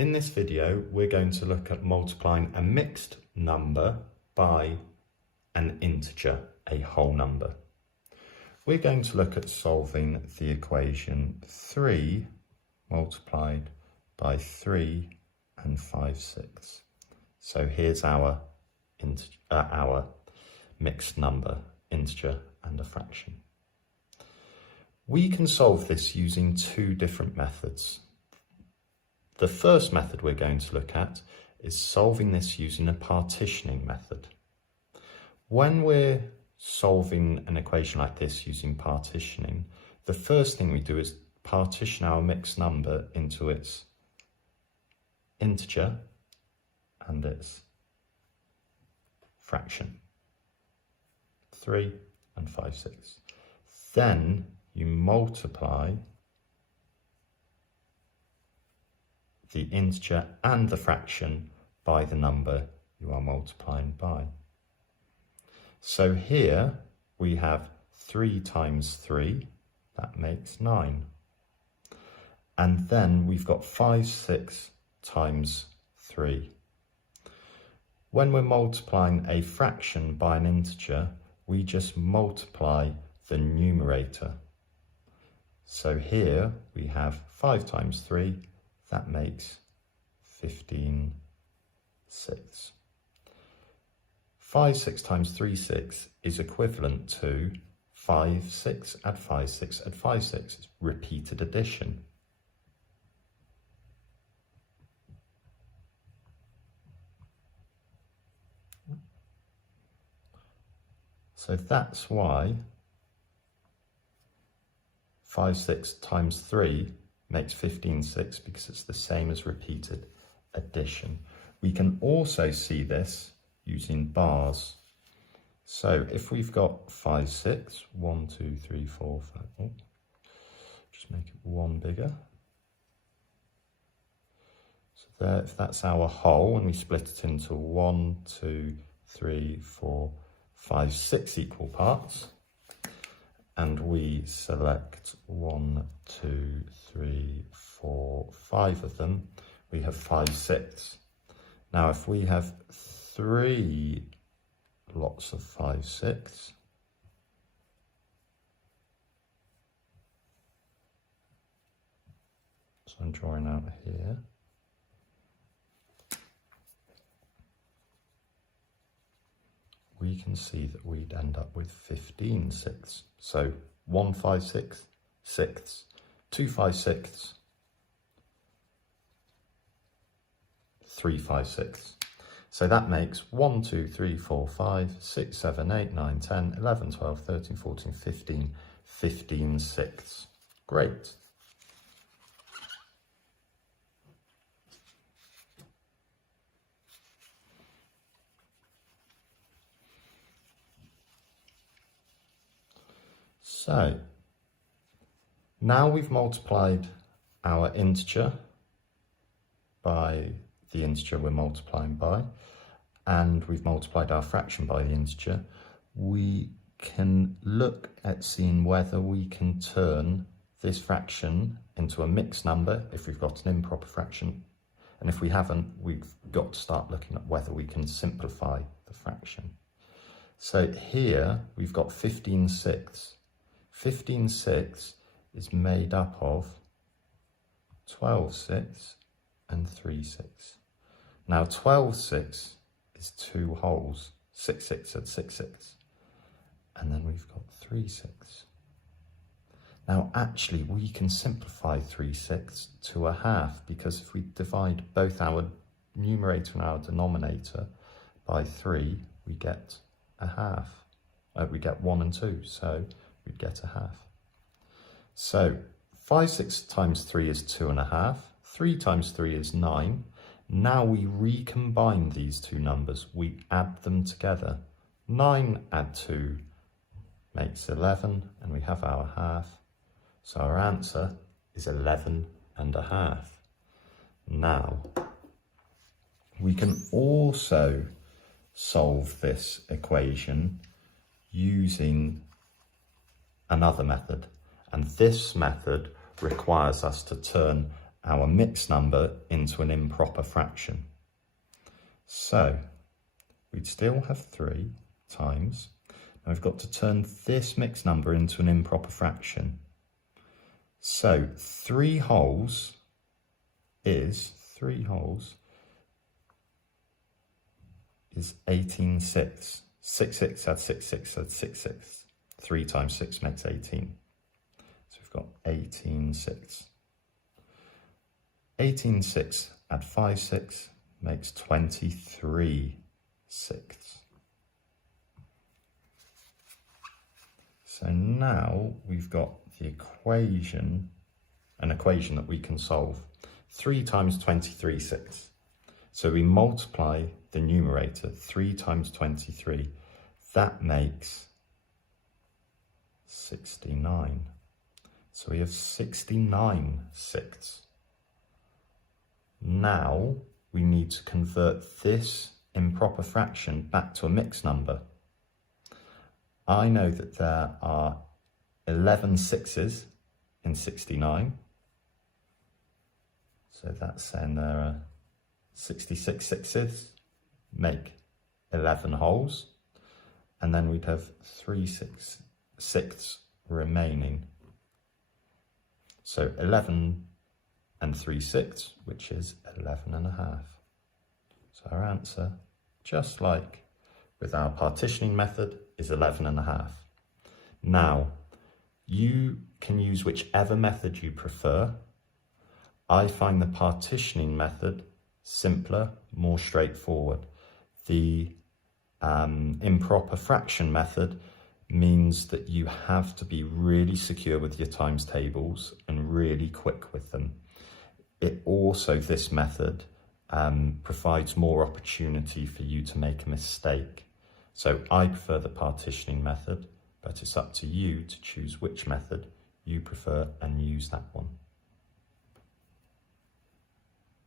In this video, we're going to look at multiplying a mixed number by an integer, a whole number. We're going to look at solving the equation 3 multiplied by 3 and 5/6. So here's our mixed number, integer and a fraction. We can solve this using two different methods. The first method we're going to look at is solving this using a partitioning method. When we're solving an equation like this using partitioning, the first thing we do is partition our mixed number into its integer and its fraction, 3 and 5/6. Then you multiply the integer and the fraction by the number you are multiplying by. So here we have 3 times 3, that makes 9. And then we've got 5/6 times 3. When we're multiplying a fraction by an integer, we just multiply the numerator. So here we have 5 times 3, that makes 15/6. 5/6 times 3/6 is equivalent to 5/6 add 5/6 add 5/6. It's repeated addition. So that's why 5/6 times 3 makes 15/6, because it's the same as repeated addition. We can also see this using bars. So if we've got 5/6, 1, 2, 3, 4, 5, oh, just make it one bigger. So there, if that's our whole, and we split it into 1, 2, 3, 4, 5, 6 equal parts, and we select 1, 2, 3, 4, 5 of them, we have 5/6. Now if we have 3 lots of 5/6, so I'm drawing out here, we can see that we'd end up with 15/6. So 1 5/6, 6ths, 2 5/6, 3 5/6. So that makes 1, 2, 3, 4, 5, 6, 7, 8, 9, 10, 11, 12, 13, 14, 15, 15/6. Great. So now we've multiplied our integer by the integer we're multiplying by, and we've multiplied our fraction by the integer. We can look at seeing whether we can turn this fraction into a mixed number if we've got an improper fraction, and if we haven't, we've got to start looking at whether we can simplify the fraction. So here we've got 15/6. 15/6 is made up of 12/6 and 3/6. Now 12/6 is 2 wholes, 6/6 and 6/6. And then we've got 3/6. Now actually we can simplify 3/6 to a half, because if we divide both our numerator and our denominator by 3, we get a half. We get 1 and 2, so we'd get a half. So 5/6 times 3 is 2.5. 3 times 3 is 9. Now we recombine these two numbers. We add them together. 9 add 2 makes 11, and we have our half. So our answer is 11.5. Now, we can also solve this equation using another method, and this method requires us to turn our mixed number into an improper fraction. So we'd still have 3 times. Now we've got to turn this mixed number into an improper fraction. So 3 wholes is 18 sixths. 6 sixths add 6 sixths add 6 sixths. 3 times 6 makes 18. So we've got 18 sixths. 18 sixths add 5 sixths makes 23 sixths. So now we've got the equation, an equation that we can solve. 3 times 23 sixths. So we multiply the numerator, 3 times 23. That makes 69. So we have 69 sixths. Now we need to convert this improper fraction back to a mixed number. I know that there are 11 sixes in 69. So that's saying there are 66 sixes, make 11 wholes, and then we'd have 3 sixths remaining. So 11 and 3 sixths, which is 11 and a half. So our answer, just like with our partitioning method, is 11 and a half. Now, you can use whichever method you prefer. I find the partitioning method simpler, more straightforward. The improper fraction method means that you have to be really secure with your times tables and really quick with them. It also, this method, provides more opportunity for you to make a mistake. So I prefer the partitioning method, but it's up to you to choose which method you prefer and use that one.